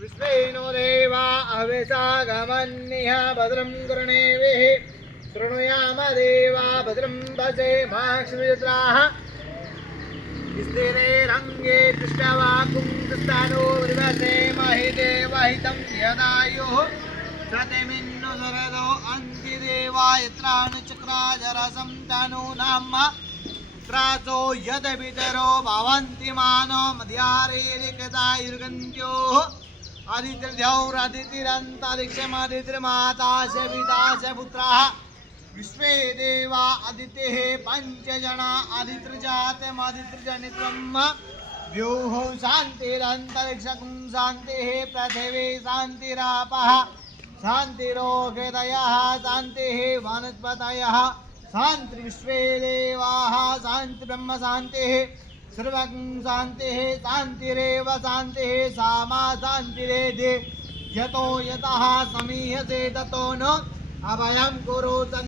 विश्वेनो देवा अविषागमन्निह भद्रं कर्णेभिः शृणुयाम देवा भद्रं पश्येमाक्षुमित्राः स्थिरे रङ्गे कृष्णवाकुं विवसे महिते वहितं यदायुः सतिमिन्नु सरदो अन्ति देवा यत्रानुचक्राजरसं तनूनाम् प्राचो यदपितरो भवन्ति मानो मध्यारेरिकतायुर्गन्त्योः आदित्यर्ध्यौरदितिरन्तरिक्षमदितिर्माता च पिता च पुत्राः विश्वे देवा अदितेः पञ्चजना अदितिर्जातमदितिर्जनित्वम् व्यूः शान्तिरन्तरिक्षं शान्तिः पृथिवी शान्तिरापः शान्तिरोगदयः शान्तिः वनस्पतयः शान्ति विश्वे देवाः शान्ति ब्रह्म शान्तिः सर्वं शान्तिः शान्तिरेव शान्तिः सामा शान्तिरेधि यतो यतः समीहते ततो न अभयं कुरु